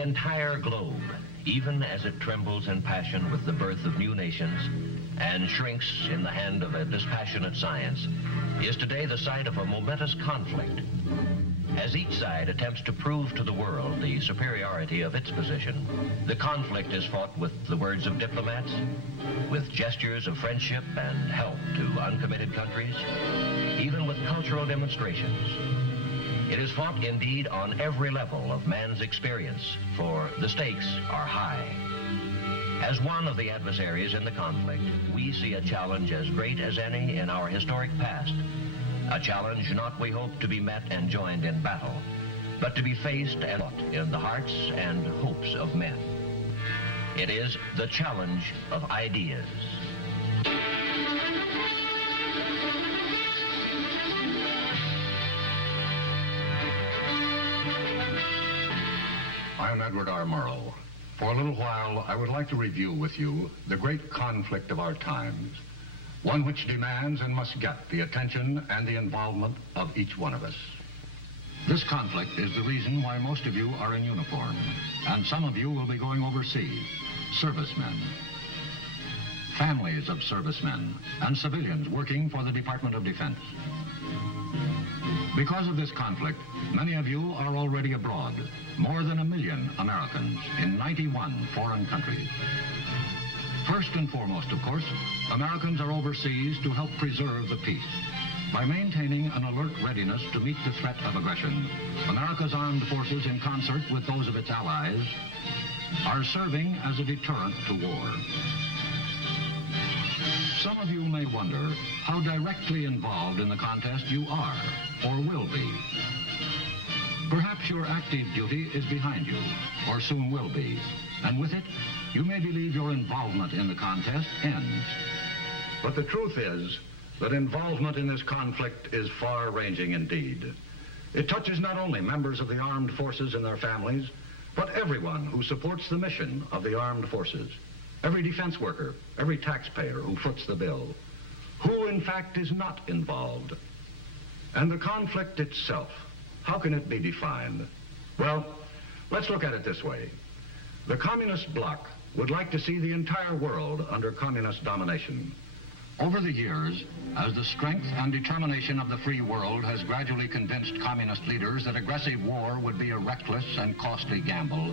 The entire globe, even as it trembles in passion with the birth of new nations and shrinks in the hand of a dispassionate science, is today the site of a momentous conflict. As each side attempts to prove to the world the superiority of its position, the conflict is fought with the words of diplomats, with gestures of friendship and help to uncommitted countries, even with cultural demonstrations. It is fought indeed on every level of man's experience, for the stakes are high. As one of the adversaries in the conflict, we see a challenge as great as any in our historic past. A challenge not, we hope, to be met and joined in battle, but to be faced and fought in the hearts and hopes of men. It is the challenge of ideas. I am Edward R. Murrow. For a little while, I would like to review with you the great conflict of our times, one which demands and must get the attention and the involvement of each one of us. This conflict is the reason why most of you are in uniform, and some of you will be going overseas, servicemen, families of servicemen, and civilians working for the Department of Defense. Because of this conflict, many of you are already abroad, more than 1 million Americans in 91 foreign countries. First and foremost, of course, Americans are overseas to help preserve the peace. By maintaining an alert readiness to meet the threat of aggression, America's armed forces, in concert with those of its allies, are serving as a deterrent to war. Some of you may wonder how directly involved in the contest you are or will be. Perhaps your active duty is behind you, or soon will be, and with it, you may believe your involvement in the contest ends. But the truth is that involvement in this conflict is far-ranging indeed. It touches not only members of the armed forces and their families, but everyone who supports the mission of the armed forces. Every defense worker, every taxpayer who foots the bill, who in fact is not involved. And the conflict itself, how can it be defined? Well, let's look at it this way. The communist bloc would like to see the entire world under communist domination. Over the years, as the strength and determination of the free world has gradually convinced communist leaders that aggressive war would be a reckless and costly gamble,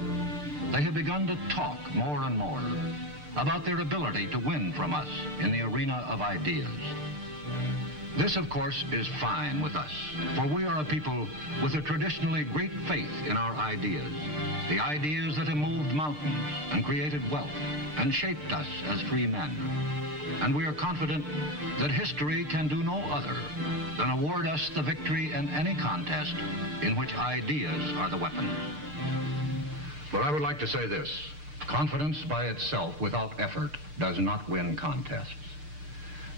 they have begun to talk more and more about their ability to win from us in the arena of ideas. This, of course, is fine with us, for we are a people with a traditionally great faith in our ideas, the ideas that have moved mountains and created wealth and shaped us as free men. And we are confident that history can do no other than award us the victory in any contest in which ideas are the weapon. But I would like to say this: confidence by itself without effort does not win contests.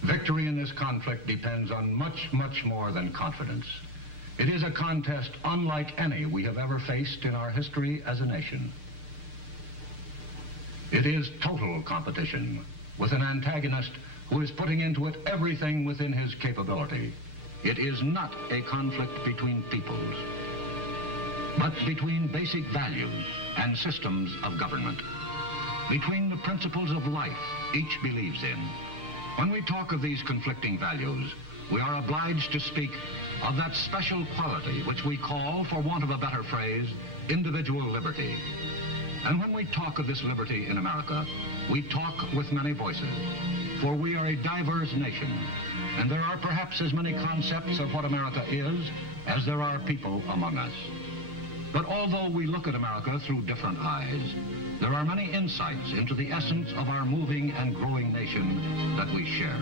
Victory in this conflict depends on much, much more than confidence. It is a contest unlike any we have ever faced in our history as a nation. It is total competition with an antagonist who is putting into it everything within his capability. It is not a conflict between peoples, but between basic values and systems of government, between the principles of life each believes in. When we talk of these conflicting values, we are obliged to speak of that special quality which we call, for want of a better phrase, individual liberty. And when we talk of this liberty in America, we talk with many voices, for we are a diverse nation, and there are perhaps as many concepts of what America is as there are people among us. But although we look at America through different eyes, there are many insights into the essence of our moving and growing nation that we share.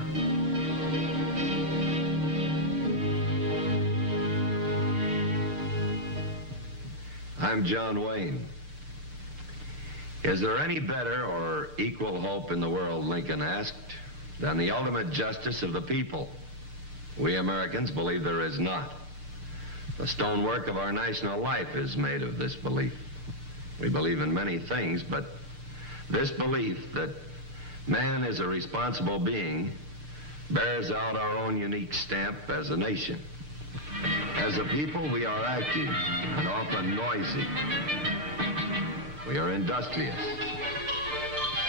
I'm John Wayne. Is there any better or equal hope in the world, Lincoln asked, than the ultimate justice of the people? We Americans believe there is not. The stonework of our national life is made of this belief. We believe in many things, but this belief that man is a responsible being bears out our own unique stamp as a nation. As a people, we are active and often noisy. We are industrious,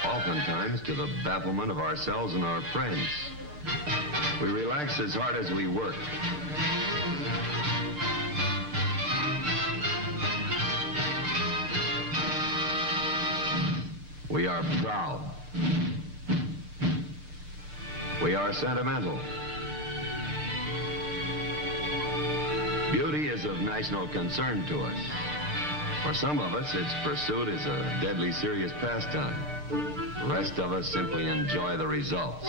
oftentimes to the bafflement of ourselves and our friends. We relax as hard as we work. We are proud. We are sentimental. Beauty is of national concern to us. For some of us, its pursuit is a deadly serious pastime. The rest of us simply enjoy the results.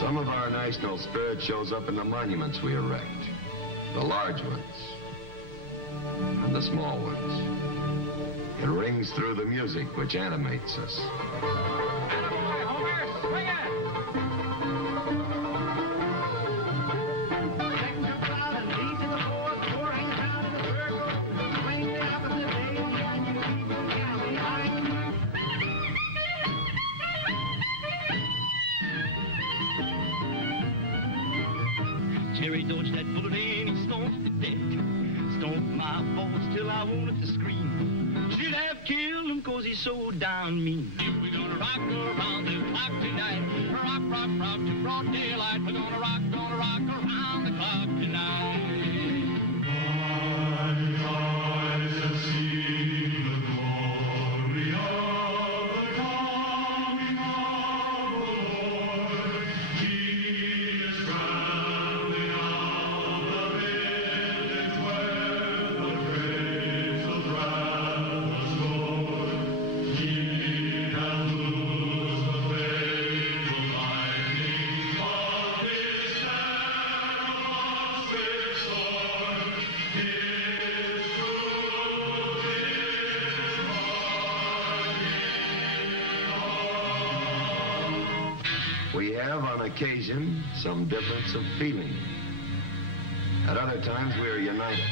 Some of our national spirit shows up in the monuments we erect, the large ones and the small ones. It rings through the music which animates us. Attaboy, Homer, swing it! Second to crowd and lead to the fourth, four hangs down in the circle, swing the opposite way, and you keep the count behind. Jerry dodged that bullet and he stomped the deck. Stomped my balls till I wanted to scream. Should have killed him cause he's so darn mean. We're gonna rock around the clock tonight. Rock, rock, rock to broad daylight. We're gonna rock around the clock tonight. My eyes have seen the glory of the coming of the Lord. He is traveling out the village where the graves of travelers go. He has loosed the fatal lightning of his terrible swift sword. His truth is We have, on occasion, some difference of feeling. At other times, we are united.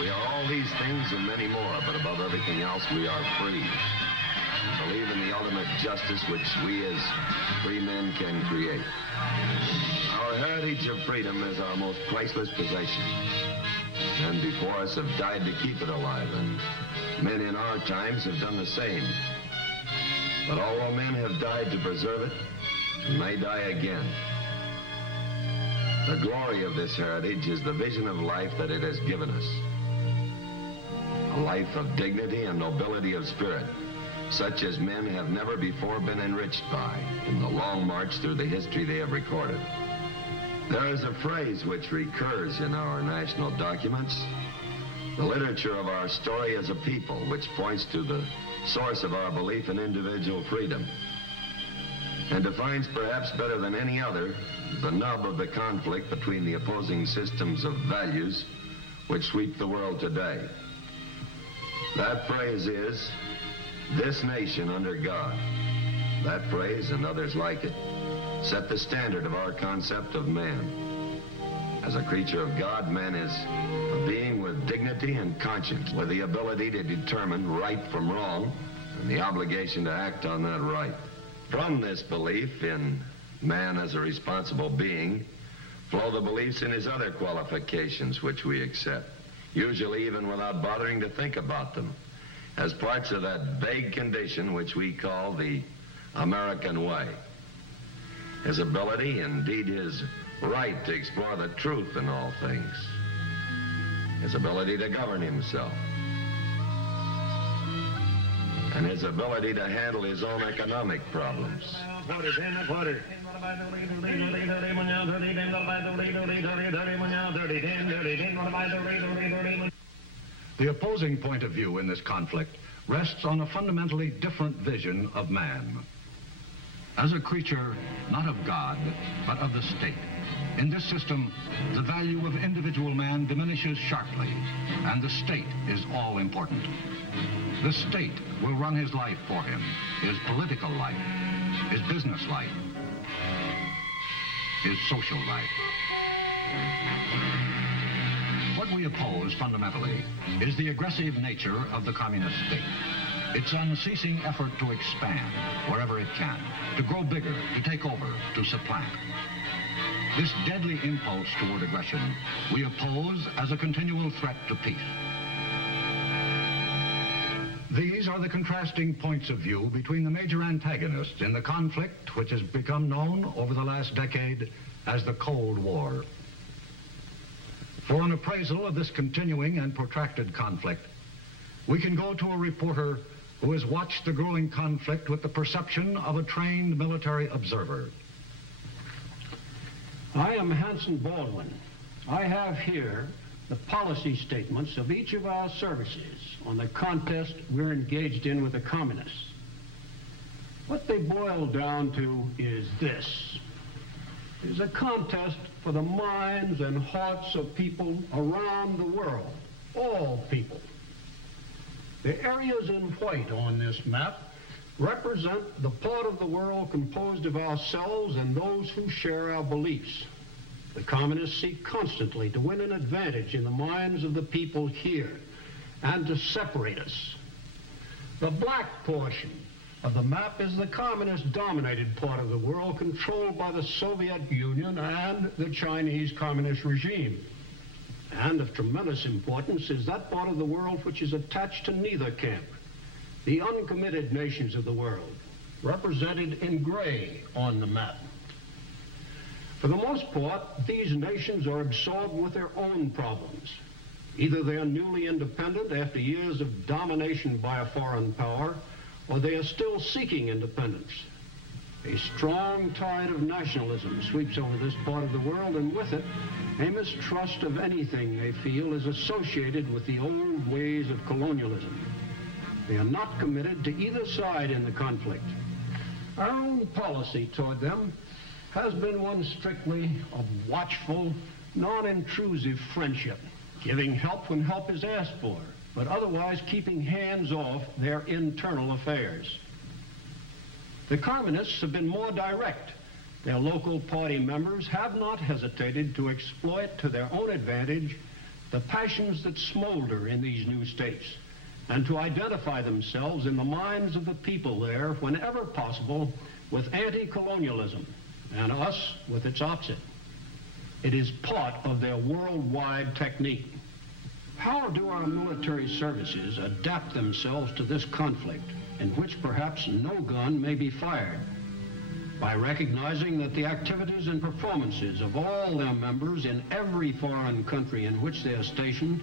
We are all these things and many more, but above everything else, we are free. We believe in the ultimate justice which we as free men can create. Our heritage of freedom is our most priceless possession. Men before us have died to keep it alive, and men in our times have done the same. But although men have died to preserve it, we may die again. The glory of this heritage is the vision of life that it has given us. A life of dignity and nobility of spirit, such as men have never before been enriched by in the long march through the history they have recorded. There is a phrase which recurs in our national documents, the literature of our story as a people, which points to the source of our belief in individual freedom, and defines perhaps better than any other the nub of the conflict between the opposing systems of values which sweep the world today. That phrase is, "This nation under God." That phrase and others like it set the standard of our concept of man. As a creature of God, man is a being with dignity and conscience, with the ability to determine right from wrong and the obligation to act on that right. From this belief in man as a responsible being flow the beliefs in his other qualifications which we accept, usually even without bothering to think about them, as parts of that vague condition which we call the American way. His ability, indeed his right to explore the truth in all things. His ability to govern himself. And his ability to handle his own economic problems. The opposing point of view in this conflict rests on a fundamentally different vision of man. As a creature, not of God, but of the state. In this system, the value of individual man diminishes sharply, and the state is all important. The state will run his life for him, his political life, his business life, his social life. What we oppose fundamentally is the aggressive nature of the communist state. its unceasing effort to expand wherever it can, to grow bigger, to take over, to supplant. This deadly impulse toward aggression we oppose as a continual threat to peace. These are the contrasting points of view between the major antagonists in the conflict which has become known over the last decade as the Cold War. For an appraisal of this continuing and protracted conflict, we can go to a reporter who has watched the growing conflict with the perception of a trained military observer. I am Hanson Baldwin. I have here the policy statements of each of our services on the contest we're engaged in with the communists. What they boil down to is this. It is a contest for the minds and hearts of people around the world, all people. The areas in white on this map represent the part of the world composed of ourselves and those who share our beliefs. The communists seek constantly to win an advantage in the minds of the people here and to separate us. The black portion of the map is the communist-dominated part of the world controlled by the Soviet Union and the Chinese Communist regime. And of tremendous importance is that part of the world which is attached to neither camp, the uncommitted nations of the world, represented in gray on the map. For the most part, these nations are absorbed with their own problems. Either they are newly independent after years of domination by a foreign power, or they are still seeking independence. A strong tide of nationalism sweeps over this part of the world, and with it, a mistrust of anything they feel is associated with the old ways of colonialism. They are not committed to either side in the conflict. Our own policy toward them has been one strictly of watchful, non-intrusive friendship, giving help when help is asked for, but otherwise keeping hands off their internal affairs. The communists have been more direct. Their local party members have not hesitated to exploit to their own advantage the passions that smolder in these new states and to identify themselves in the minds of the people there whenever possible with anti-colonialism and us with its opposite. It is part of their worldwide technique. How do our military services adapt themselves to this conflict in which perhaps no gun may be fired? By recognizing that the activities and performances of all their members in every foreign country in which they are stationed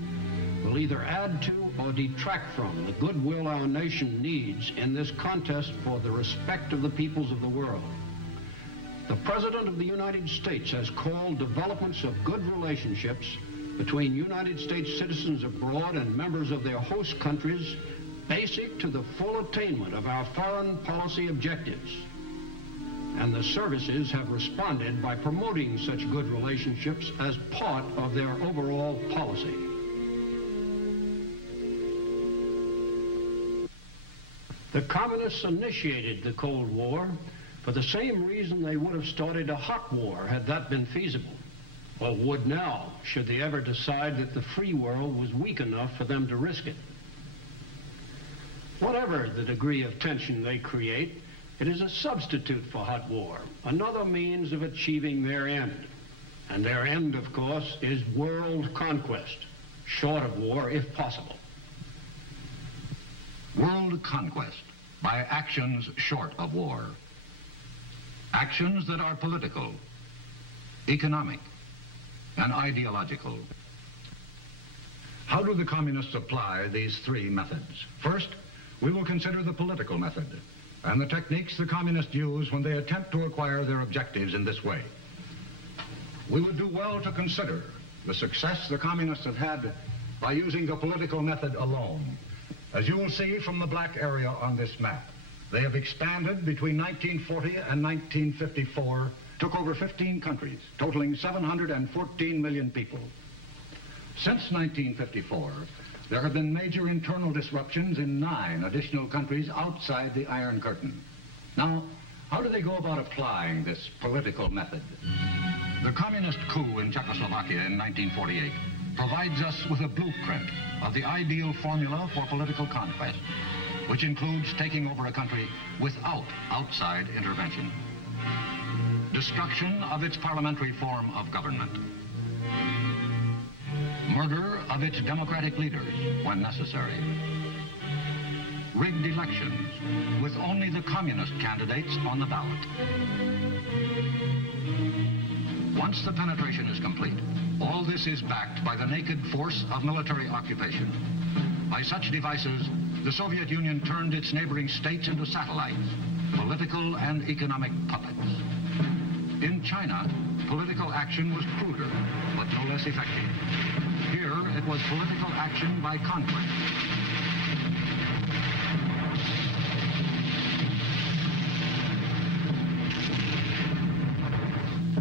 will either add to or detract from the goodwill our nation needs in this contest for the respect of the peoples of the world. The President of the United States has called developments of good relationships between United States citizens abroad and members of their host countries basic to the full attainment of our foreign policy objectives. And the services have responded by promoting such good relationships as part of their overall policy. The communists initiated the Cold War for the same reason they would have started a hot war had that been feasible, or would now, should they ever decide that the free world was weak enough for them to risk it. Whatever the degree of tension they create, it is a substitute for hot war, another means of achieving their end. And their end, of course, is world conquest, short of war if possible. World conquest by actions short of war. Actions that are political, economic, and ideological. How do the communists apply these three methods? First, we will consider the political method and the techniques the communists use when they attempt to acquire their objectives in this way. We would do well to consider the success the communists have had by using the political method alone. As you will see from the black area on this map, they have expanded between 1940 and 1954, took over 15 countries, totaling 714 million people. Since 1954, there have been major internal disruptions in 9 additional countries outside the Iron Curtain. Now, how do they go about applying this political method? The communist coup in Czechoslovakia in 1948 provides us with a blueprint of the ideal formula for political conquest. which includes taking over a country without outside intervention. Destruction of its parliamentary form of government. Murder of its democratic leaders when necessary. Rigged elections with only the communist candidates on the ballot. Once the penetration is complete, all this is backed by the naked force of military occupation. By such devices, the Soviet Union turned its neighboring states into satellites, political and economic puppets. In China, political action was cruder, but no less effective. Here, it was political action by conquest.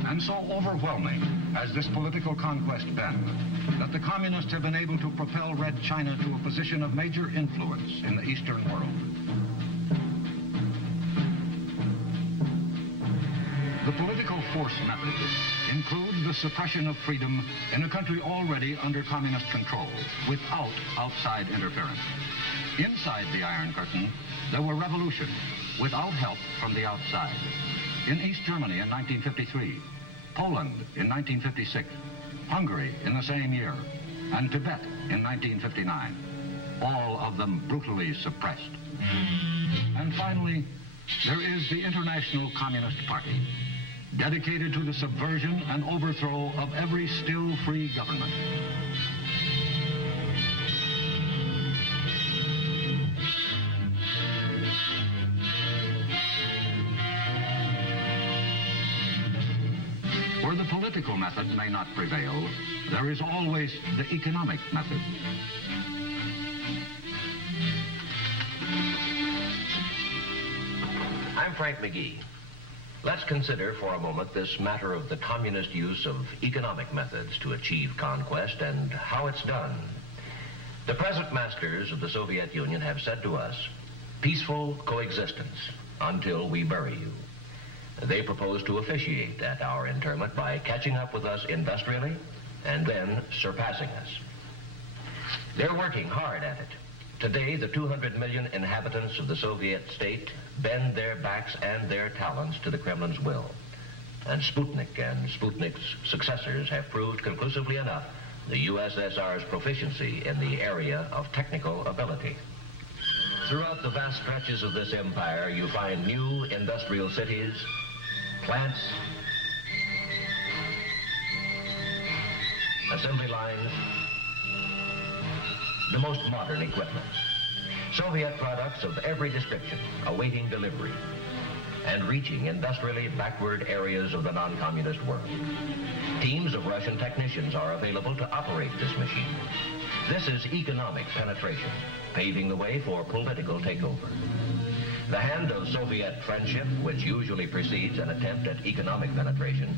And so overwhelming has this political conquest been that the communists have been able to propel Red China to a position of major influence in the Eastern world. The political force method includes the suppression of freedom in a country already under communist control, without outside interference. Inside the Iron Curtain, there were revolutions without help from the outside. In East Germany in 1953, Poland in 1956, Hungary in the same year, and Tibet in 1959, all of them brutally suppressed. And finally, there is the International Communist Party, dedicated to the subversion and overthrow of every still free government. Where the political method may not prevail, there is always the economic method. I'm Frank McGee. Let's consider for a moment this matter of the communist use of economic methods to achieve conquest and how it's done. The present masters of the Soviet Union have said to us, peaceful coexistence until we bury you. They propose to officiate at our interment by catching up with us industrially and then surpassing us. They're working hard at it. Today, the 200 million inhabitants of the Soviet state bend their backs and their talents to the Kremlin's will. And Sputnik and Sputnik's successors have proved conclusively enough the USSR's proficiency in the area of technical ability. Throughout the vast stretches of this empire, you find new industrial cities, plants, assembly lines, the most modern equipment. Soviet products of every description awaiting delivery and reaching industrially backward areas of the non-communist world. Teams of Russian technicians are available to operate this machine. This is economic penetration, paving the way for political takeover. The hand of Soviet friendship, which usually precedes an attempt at economic penetration,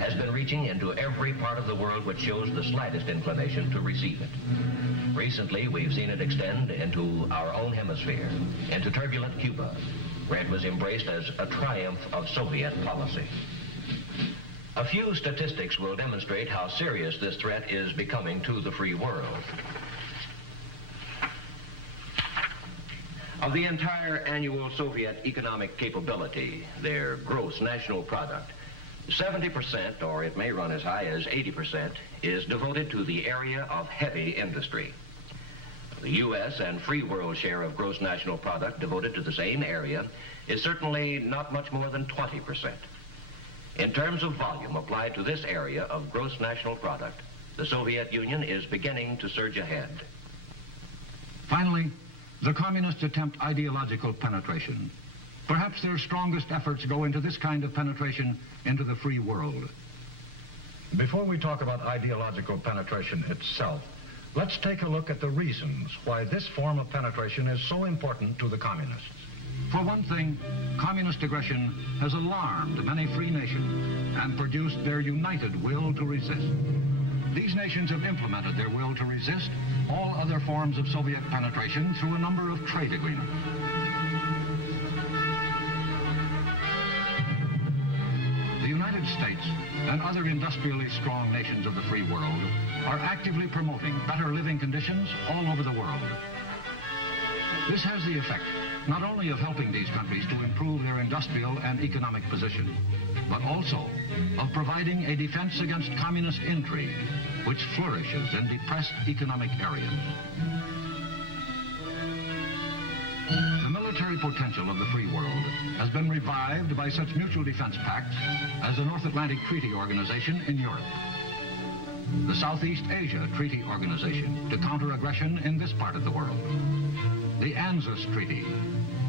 has been reaching into every part of the world which shows the slightest inclination to receive it. Recently, we've seen it extend into our own hemisphere, into turbulent Cuba, where it was embraced as a triumph of Soviet policy. A few statistics will demonstrate how serious this threat is becoming to the free world. Of the entire annual Soviet economic capability, their gross national product, 70%, or it may run as high as 80%, is devoted to the area of heavy industry. The U.S. and free world share of gross national product devoted to the same area is certainly not much more than 20%. In terms of volume applied to this area of gross national product, the Soviet Union is beginning to surge ahead. Finally, the communists attempt ideological penetration. Perhaps their strongest efforts go into this kind of penetration into the free world. Before we talk about ideological penetration itself, let's take a look at the reasons why this form of penetration is so important to the communists. For one thing, communist aggression has alarmed many free nations and produced their united will to resist. These nations have implemented their will to resist all other forms of Soviet penetration through a number of trade agreements. The United States and other industrially strong nations of the free world are actively promoting better living conditions all over the world. This has the effect not only of helping these countries to improve their industrial and economic position, but also of providing a defense against communist intrigue, which flourishes in depressed economic areas. The military potential of the free world has been revived by such mutual defense pacts as the North Atlantic Treaty Organization in Europe, the Southeast Asia Treaty Organization to counter aggression in this part of the world, the ANZUS Treaty,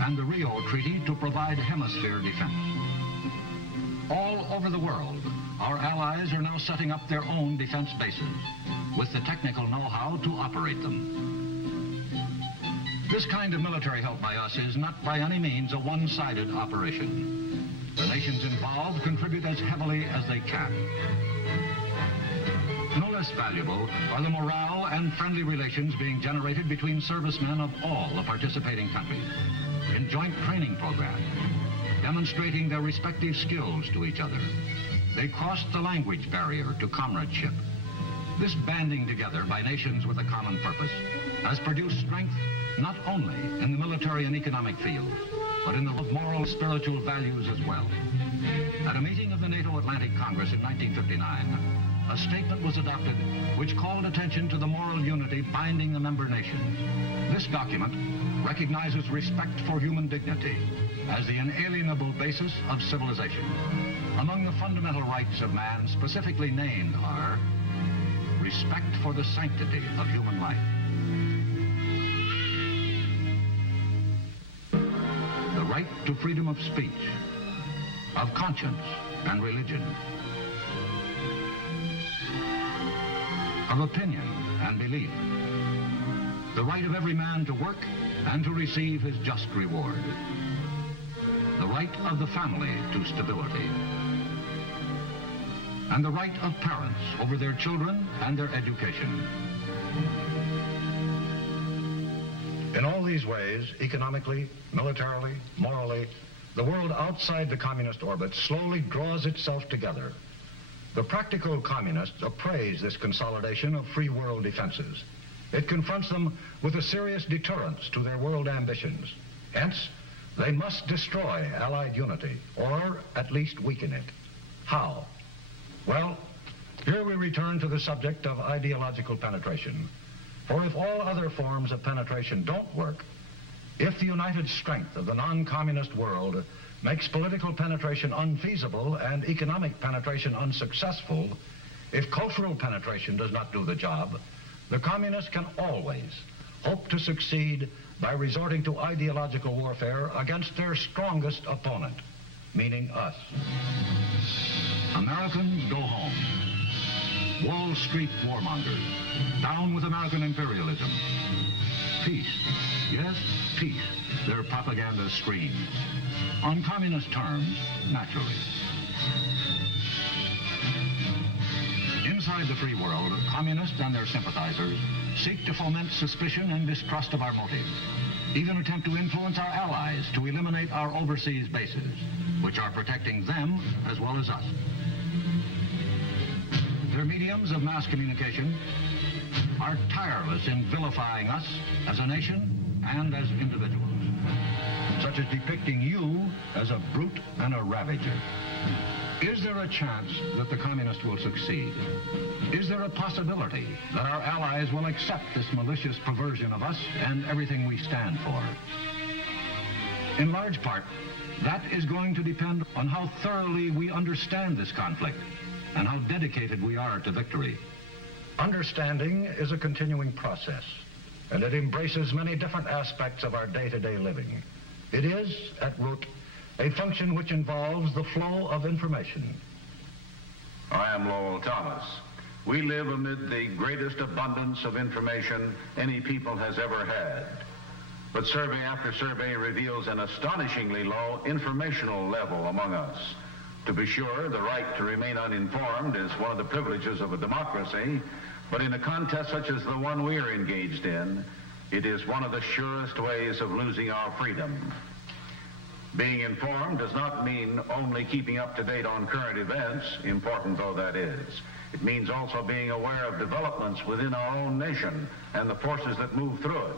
and the Rio Treaty to provide hemisphere defense. All over the world, our allies are now setting up their own defense bases with the technical know-how to operate them. This kind of military help by us is not by any means a one-sided operation. The nations involved contribute as heavily as they can. No less valuable are the morale and friendly relations being generated between servicemen of all the participating countries in joint training programs, demonstrating their respective skills to each other. They crossed the language barrier to comradeship. This banding together by nations with a common purpose has produced strength not only in the military and economic fields, but in the moral and spiritual values as well. At a meeting of the NATO Atlantic Congress in 1959, a statement was adopted which called attention to the moral unity binding the member nations. This document recognizes respect for human dignity as the inalienable basis of civilization. Among the fundamental rights of man specifically named are respect for the sanctity of human life, the right to freedom of speech, of conscience and religion, of opinion and belief, the right of every man to work and to receive his just reward, the right of the family to stability, and the right of parents over their children and their education. In all these ways, economically, militarily, morally, the world outside the communist orbit slowly draws itself together. The practical communists appraise this consolidation of free world defenses. It confronts them with a serious deterrence to their world ambitions. Hence, they must destroy Allied unity, or at least weaken it. How? Well, here we return to the subject of ideological penetration. For if all other forms of penetration don't work, if the united strength of the non-communist world makes political penetration unfeasible and economic penetration unsuccessful, if cultural penetration does not do the job, the communists can always hope to succeed by resorting to ideological warfare against their strongest opponent, meaning us. Americans go home. Wall Street warmongers, down with American imperialism. Peace, yes, peace, their propaganda screams. On communist terms, naturally. Inside the free world, communists and their sympathizers seek to foment suspicion and distrust of our motives, even attempt to influence our allies to eliminate our overseas bases, which are protecting them as well as us. Their mediums of mass communication are tireless in vilifying us as a nation and as individuals, such as depicting you as a brute and a ravager. Is there a chance that the communists will succeed? Is there a possibility that our allies will accept this malicious perversion of us and everything we stand for? In large part, that is going to depend on how thoroughly we understand this conflict and how dedicated we are to victory. Understanding is a continuing process, and it embraces many different aspects of our day-to-day living. It is, at root, a function which involves the flow of information. I am Lowell Thomas. We live amid the greatest abundance of information any people has ever had. But survey after survey reveals an astonishingly low informational level among us. To be sure, the right to remain uninformed is one of the privileges of a democracy, but in a contest such as the one we are engaged in, it is one of the surest ways of losing our freedom. Being informed does not mean only keeping up to date on current events, important though that is. It means also being aware of developments within our own nation and the forces that move through it.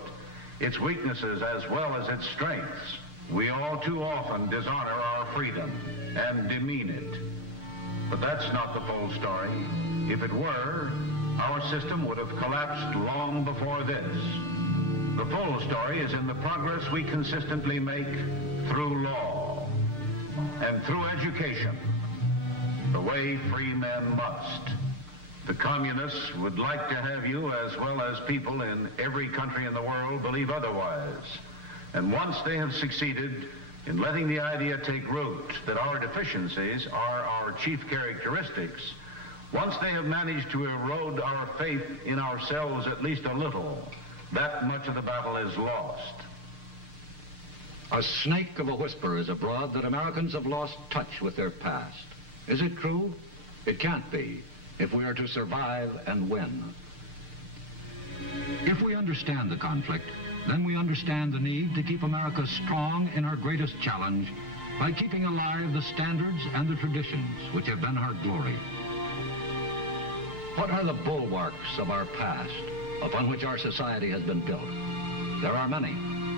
its weaknesses as well as its strengths. We all too often dishonor our freedom and demean it. But that's not the full story. If it were, our system would have collapsed long before this. The full story is in the progress we consistently make through law and through education, the way free men must. The communists would like to have you, as well as people in every country in the world, believe otherwise. And once they have succeeded in letting the idea take root that our deficiencies are our chief characteristics, once they have managed to erode our faith in ourselves at least a little, that much of the battle is lost. A snake of a whisper is abroad that Americans have lost touch with their past. Is it true? It can't be, if we are to survive and win. If we understand the conflict, then we understand the need to keep America strong in her greatest challenge by keeping alive the standards and the traditions which have been her glory. What are the bulwarks of our past upon which our society has been built? There are many,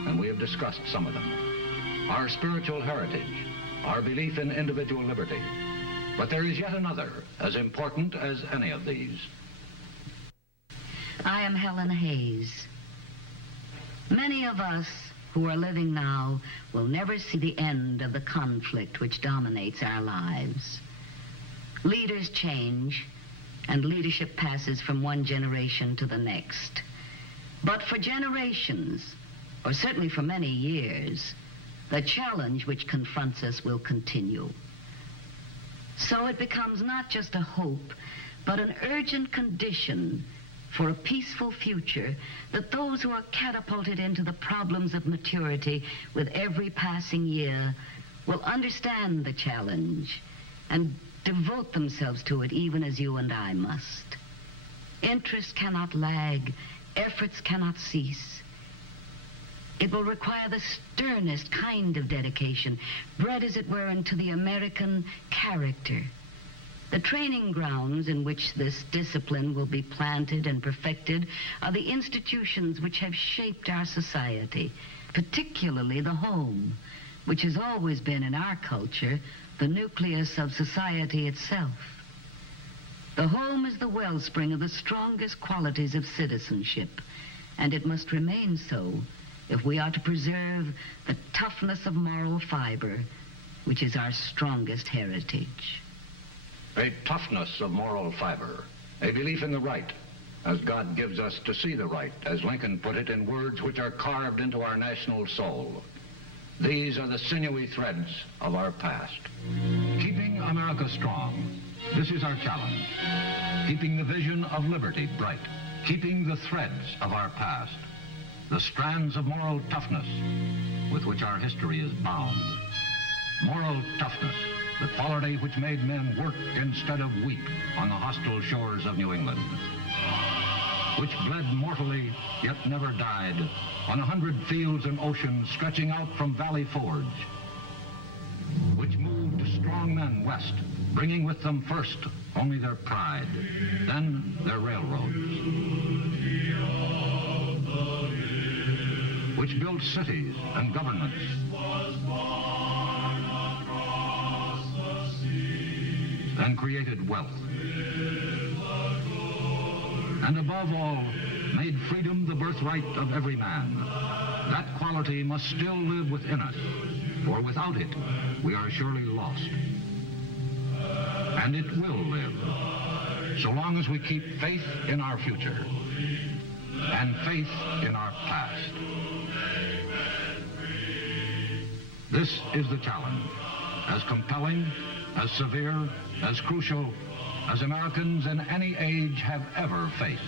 and we have discussed some of them. Our spiritual heritage, our belief in individual liberty. But there is yet another, as important as any of these. I am Helen Hayes. Many of us who are living now will never see the end of the conflict which dominates our lives. Leaders change, and leadership passes from one generation to the next. But for generations, or certainly for many years, the challenge which confronts us will continue. So it becomes not just a hope, but an urgent condition for a peaceful future that those who are catapulted into the problems of maturity with every passing year will understand the challenge and devote themselves to it even as you and I must. Interest cannot lag, efforts cannot cease. It will require the sternest kind of dedication, bred as it were into the American character. The training grounds in which this discipline will be planted and perfected are the institutions which have shaped our society, particularly the home, which has always been in our culture the nucleus of society itself. The home is the wellspring of the strongest qualities of citizenship, and it must remain so if we are to preserve the toughness of moral fiber, which is our strongest heritage. A toughness of moral fiber, a belief in the right, as God gives us to see the right, as Lincoln put it in words which are carved into our national soul. These are the sinewy threads of our past. Keeping America strong, this is our challenge. Keeping the vision of liberty bright, keeping the threads of our past, the strands of moral toughness with which our history is bound. Moral toughness, the quality which made men work instead of weep on the hostile shores of New England, which bled mortally yet never died on 100 fields and oceans stretching out from Valley Forge, which moved strong men west, bringing with them first only their pride, then their railroads, which built cities and governments, and created wealth, and above all, made freedom the birthright of every man. That quality must still live within us, for without it, we are surely lost. And it will live, so long as we keep faith in our future and faith in our past. This is the challenge, as compelling, as severe, as crucial as Americans in any age have ever faced.